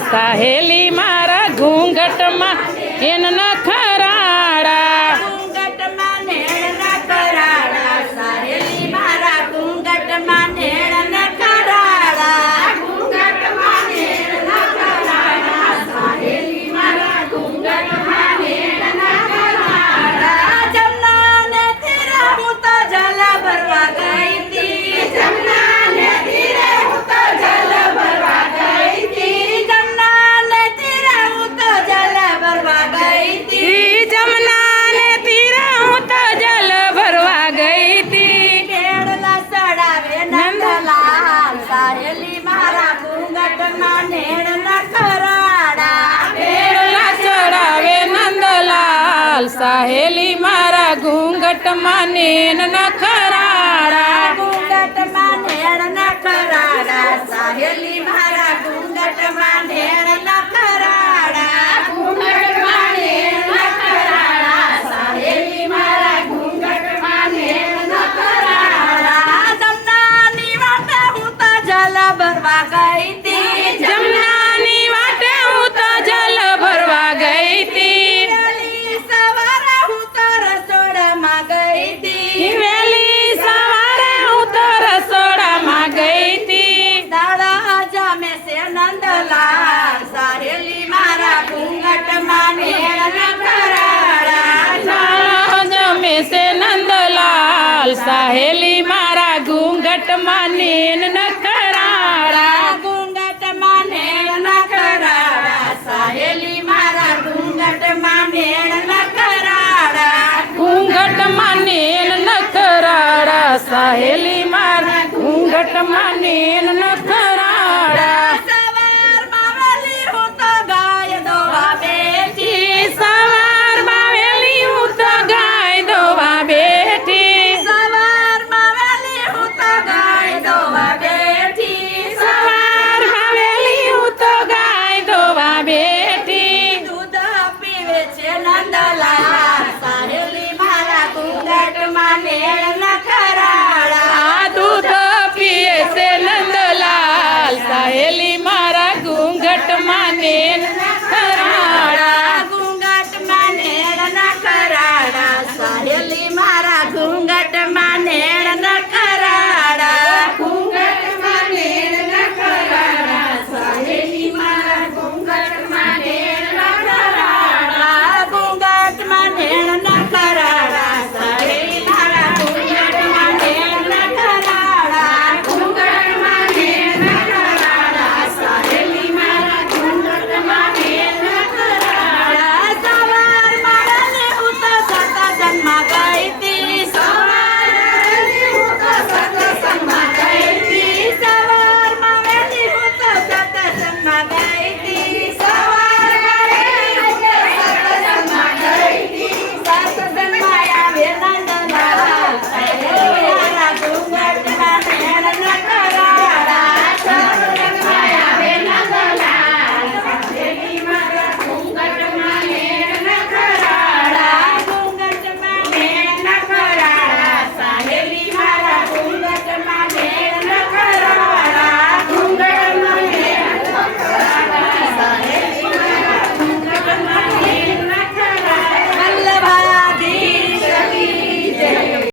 સાહેલી મારા ઘૂંઘટમાં એન નખરાડા ઘૂંઘટમાં નેણ નખરાડા સાહેલી મારા ઘૂંઘટમાં નેણ નખરાડા ઘૂંઘટમાં નેણ નખરાડા સાહેલી મારા ઘૂંઘટમાં નેણ નખરાડા જમના ને તીરે હું તો જલ ભરવા ગઈ તી જમના ને તીરે હું તો જલ ભરવા ગઈ તી જમના ને તીરે હું તો જલ ભરવા ગઈ તી જમના ને તીરે હું તો જલ ભરવા ગઈ તી કેળલા ચડાવે નંદલાલ સાહેલી મારા ઘૂંઘટમાં નેણ નખરાડા કેળલા ચડાવે નંદલાલ સાહેલી મારા ઘૂંઘટમાં નેન નખરાડા ઘૂંઘટમાં નેણ નખરાડા સાહેલી મારા ઘૂંઘટમાં નેણ નખરાડા ઘૂંઘટમાં નેણ નખરાડા સાહેલી મારા ઘૂંઘટમાં નેણ નખરાડા જમનાની વાટે હું તો જલ ભરવા ગઈ તી જમનાની વાટે હું તો જલ ભરવા ગઈ તી વહેલી સવારે હું તો રસોડામાં ગઈ તી વહેલી સવારે હું તો રસોડામાં ગઈ તી દાડા જામે છે નંદલાલ સાહેલી મારા ઘૂંઘટમાં નેણ નખરાડા જમે છે નંદલાલ સાહેલી મારા ઘૂંઘટમાં નેન નખરાડા ઘૂંઘટમાં નેણ નખરાડા સાહેલી મારા ઘૂંઘટમાં નેણ નખરાડા ઘૂંઘટમાં નેન નખરાડા સાહેલી મારા ઘૂંઘટમાં નેન નખરાડા